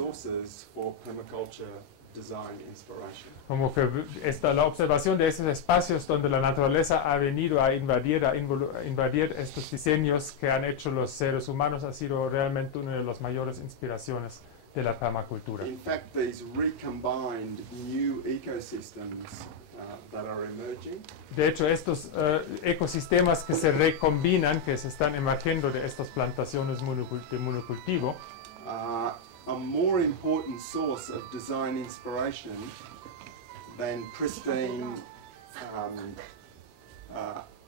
sources for permaculture design inspiration. Como que la observación de esos espacios donde la naturaleza ha venido a invadir estos diseños que han hecho los seres humanos ha sido realmente una de las mayores inspiraciones de la permacultura. In fact, these recombined new ecosystems that are emerging. De hecho, estos ecosistemas que se recombinan, que se están emergiendo de estas plantaciones de monocultivo, A more important source of design inspiration than pristine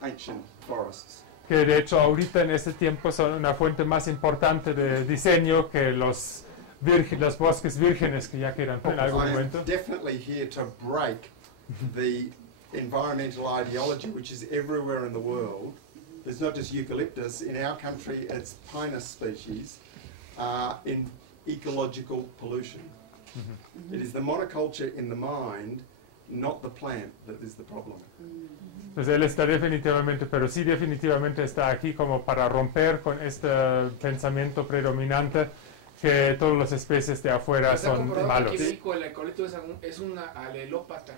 ancient forests. que de hecho ahorita en este tiempo son una fuente más importante de diseño que los bosques vírgenes que ya quedan en algún I am momento. definitely here to break the environmental ideology which is everywhere in the world. There's not just eucalyptus. In our country, it's pinus species in ecological pollution. It is the monoculture in the mind, not the plant, that is the problem. Pues él está definitivamente, pero sí definitivamente está aquí como para romper con este pensamiento predominante que todas las especies de afuera son malos. Aquí en México el eucalipto es una alelópata.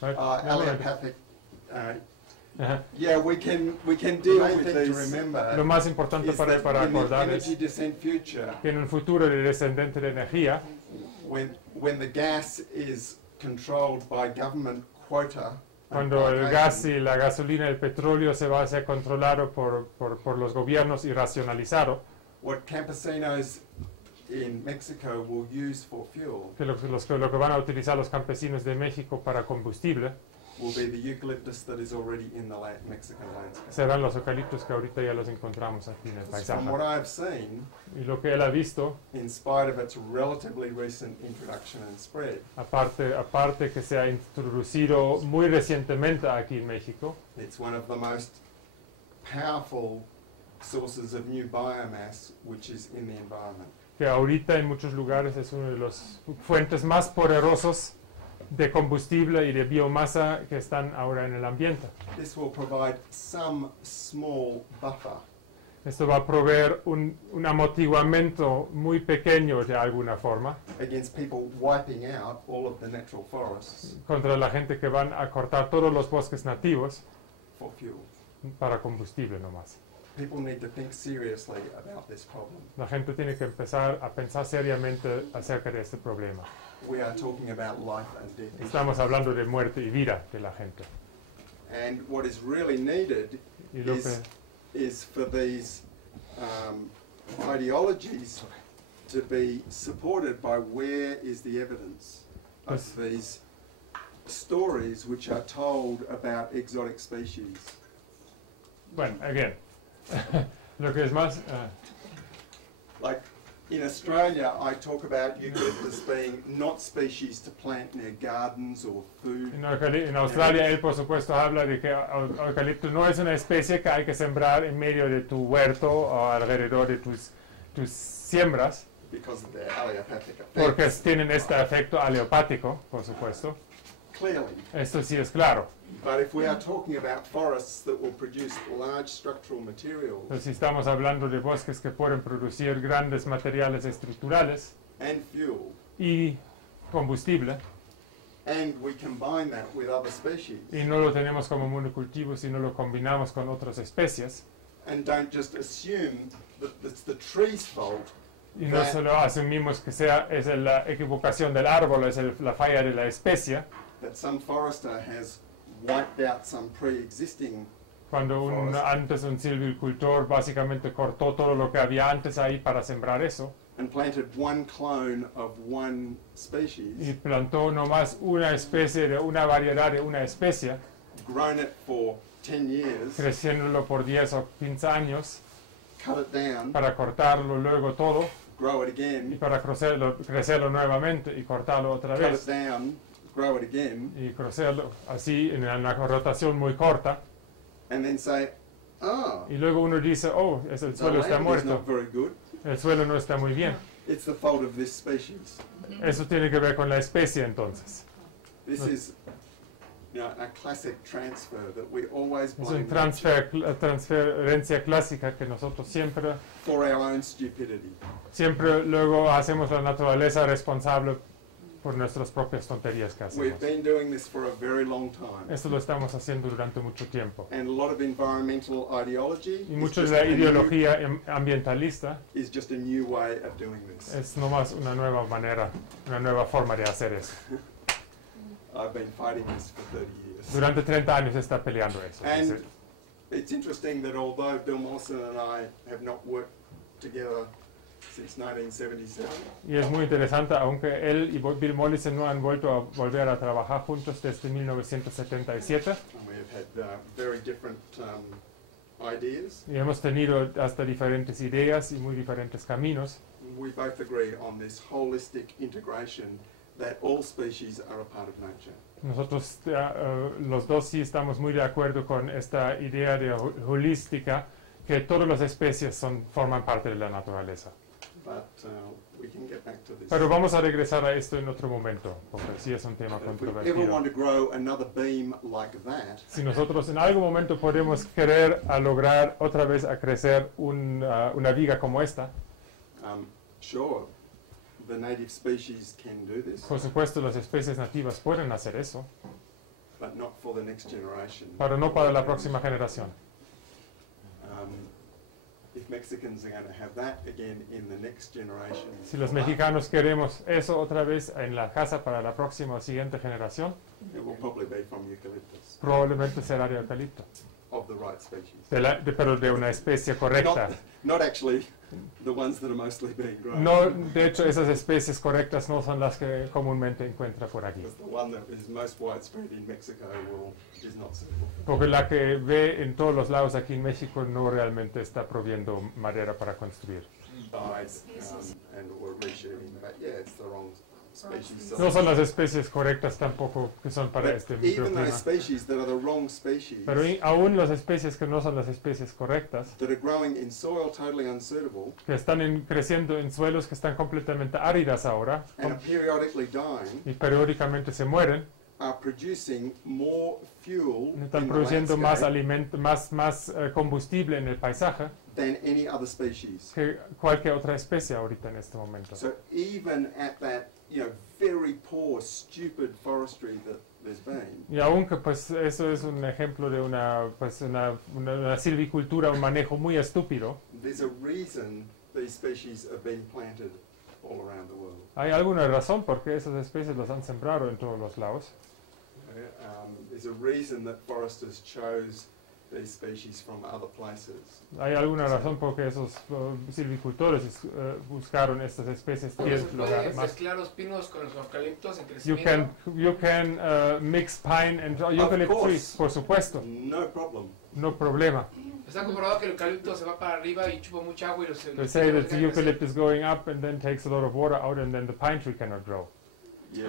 Allopathic. Yeah, we can deal with these. Lo más importante para acordar es energy descent future, que en un futuro de descendente de energía, when the gas is controlled by government quota, cuando el gas y la gasolina y el petróleo se va a ser controlado por los gobiernos y racionalizado, what campesinos in Mexico will use for fuel que lo que van a utilizar los campesinos de México para combustible will be the eucalyptus that is already in the Mexican landscape. serán los eucaliptos que ahorita ya los encontramos aquí en el paisaje. From what I've seen, Y lo que él ha visto, in spite of its relatively recent introduction and spread, aparte que se ha introducido muy recientemente aquí en México, it's one of the most powerful sources of new biomass which is in the environment. que ahorita en muchos lugares es una de las fuentes más poderosas de combustible y de biomasa que están ahora en el ambiente. This will provide some small buffer Esto va a proveer un amortiguamiento muy pequeño de alguna forma against people wiping out all of the natural forests contra la gente que van a cortar todos los bosques nativos for fuel. para combustible nomás. People need to think seriously about this problem. La gente tiene que empezar a pensar seriamente acerca de este problema. We are talking about life and death. Estamos hablando de muerte y vida de la gente. And what is really needed Y lo que is for these ideologies to be supported by where is the evidence of Pues- these stories which are told about exotic species. Bueno, again, lo que es más, Like in Australia, I talk about eucalyptus being not species to plant near gardens or food. en Australia él por supuesto habla de que eucalipto no es una especie que hay que sembrar en medio de tu huerto o alrededor de tus siembras, Because of their allopathic porque effects. tienen este efecto aleopático, por supuesto. Clearly. Esto sí es claro. But if we are talking about forests that will produce large structural materials Entonces, si estamos hablando de bosques que pueden producir grandes materiales estructurales and fuel, y combustible, and we combine that with other species, y no lo tenemos como monocultivo, sino lo combinamos con otras especies, and don't just assume that it's the tree's fault, y no solo asumimos que es la equivocación del árbol, es la falla de la especie, that some forester has wiped out some pre-existing, cuando antes un silvicultor básicamente cortó todo lo que había antes ahí para sembrar eso, and planted one clone of one y species, plantó nomás una especie de una variedad de una especie, grown it for 10 years, creciéndolo por 10 o 15 años, cut it down, para cortarlo luego todo, grow it y again, para crecerlo nuevamente y cortarlo otra cut it vez, down, grow it again, y crecerlo así en una rotación muy corta, and then say, y luego uno dice, oh, el the suelo está land is muerto, not very good. el suelo no está muy bien. It's the fault of this species. Eso tiene que ver con la especie entonces. This is a classic transfer that we always Es blame una transferencia clásica que nosotros for our own stupidity. siempre luego hacemos la naturaleza responsable por nuestras propias tonterías que We've hacemos. been doing this for a very long time. Esto lo estamos haciendo durante mucho tiempo. And a lot of environmental ideology Y mucho de la ideología ambientalista is just a new way of doing this. es nomás una nueva manera, una nueva forma de hacer eso. I've been fighting this for 30 years. Durante 30 años está peleando eso. And it's interesting that although Bill Mollison and I have not worked together since 1977, Y es muy interesante, aunque él y Bill Mollison no han vuelto a volver a trabajar juntos desde 1977, and we have had very different ideas, y hemos tenido hasta diferentes ideas y muy diferentes caminos, we both agree on this holistic integration that all species are a part of nature. nosotros los dos sí estamos muy de acuerdo con esta idea de holística, que todas las especies forman parte de la naturaleza. But we can get back to this. Pero vamos a regresar a esto en otro momento, porque sí es un tema If we ever controvertido. want to grow another beam like that, Si nosotros en algún momento podemos querer a lograr otra vez a crecer una viga como esta, sure, the native species can do this, por supuesto las especies nativas pueden hacer eso, but not for the next generation. pero no para la próxima generación. If Mexicans are going to have that again in the next generation, Si los mexicanos queremos eso otra vez en la casa para la próxima o siguiente generación, it will probably be from eucalyptus, probablemente será de eucalipto, of the right species. pero de una especie correcta. Not actually the ones that are mostly being grown. No, de hecho, esas especies correctas no son las que comúnmente encuentra por aquí. Because the one that is most widespread in Mexico is not suitable. Porque la que ve en todos los lados aquí en México no realmente está proviendo madera para construir. And we're reshooting, but yeah, it's the wrong species. No son las especies correctas tampoco que son para But este even microclima. those species that are the wrong species, Pero aún las especies que no son las especies correctas, that are growing in soil totally unsuitable que están creciendo en suelos que están completamente áridas ahora and are periodically dying, y periódicamente se mueren, are producing more fuel están in the produciendo más landscape alimento, más combustible en el paisaje than any other species. que cualquier otra especie ahorita en este momento. So even at that, very poor, stupid forestry that there's been, Y aunque pues eso es un ejemplo de una silvicultura, un manejo muy estúpido, there's a reason these species are being planted all around the world. hay alguna razón por qué esas especies las han sembrado en todos los lados. There's a reason that foresters chose these species from other places. Hay alguna razón por qué esos silvicultores buscaron estas especies Porque en se pueden lugares más. mezclar los pinos con los eucaliptos en crecimiento. You can mix pine and eucalypt course. trees, por supuesto, No problem. no problema. Está comprobado que el eucalipto se va para arriba y chupa mucha agua y los They say that the eucalypt is going up and then takes a lot of water out and then the pine tree cannot grow. Yeah.